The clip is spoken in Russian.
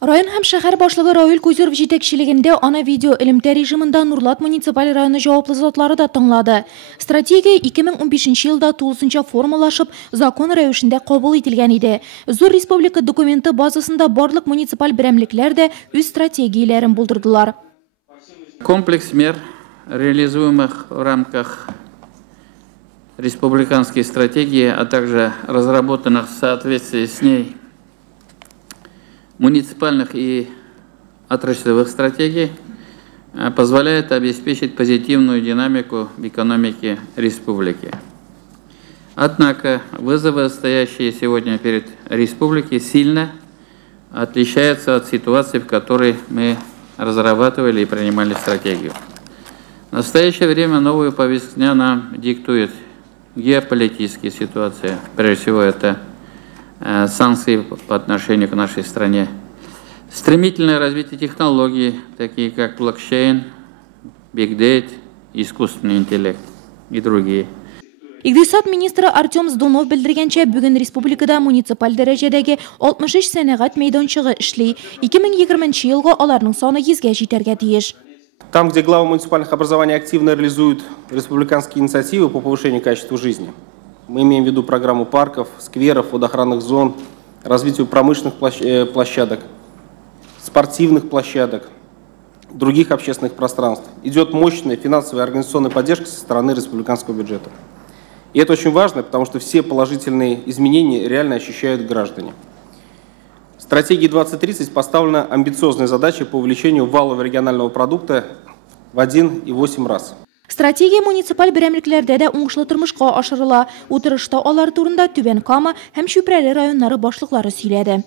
Район һәм шәһәр башлыгы Равил Кузеров җитәкчелегендә ана видео элемтә режимында Нурлат муниципаль районы җаваплы затлары да тыңлады. Стратегия 2015 елда тулысынча формалашып, закон рәвешендә кабул ителгән иде. Зур республика документы базасында барлык муниципаль берәмлекләр дә үз стратегияләрен булдырдылар. Комплекс мер, реализуемых в рамках республиканской стратегии, а также разработанных в соответствии с ней муниципальных и отраслевых стратегий, позволяет обеспечить позитивную динамику в экономике республики. Однако вызовы, стоящие сегодня перед республикой, сильно отличаются от ситуации, в которой мы разрабатывали и принимали стратегию. В настоящее время новую повестку дня нам диктует геополитическая ситуация. Прежде всего, это санкции по отношению к нашей стране. Стремительное развитие технологий, такие как блокчейн, бигдейт, искусственный интеллект и другие. Икътисад министры Артем Сдунов белдергәнчә, бүген республикада муниципаль дәрәҗәдәге 63 сәнәгать мәйданчыгы эшли. 2020 елга аларның саны 100-гә җитәргә тиеш. Там, где главы муниципальных образований активно реализуют республиканские инициативы по повышению качества жизни, мы имеем в виду программу парков, скверов, водоохранных зон, развитию промышленных площадок, спортивных площадок, других общественных пространств. Идет мощная финансовая и организационная поддержка со стороны республиканского бюджета. И это очень важно, потому что все положительные изменения реально ощущают граждане. В стратегии 2030 поставлена амбициозная задача по увеличению валового регионального продукта в 1,8 раз. Стратегия муниципаль берәмлекләрдә дә уңышлы тормышка ашырыла. Утырышта алар турында Түбән Кама һәм Чүпрәле районнары башлыклары сөйләде.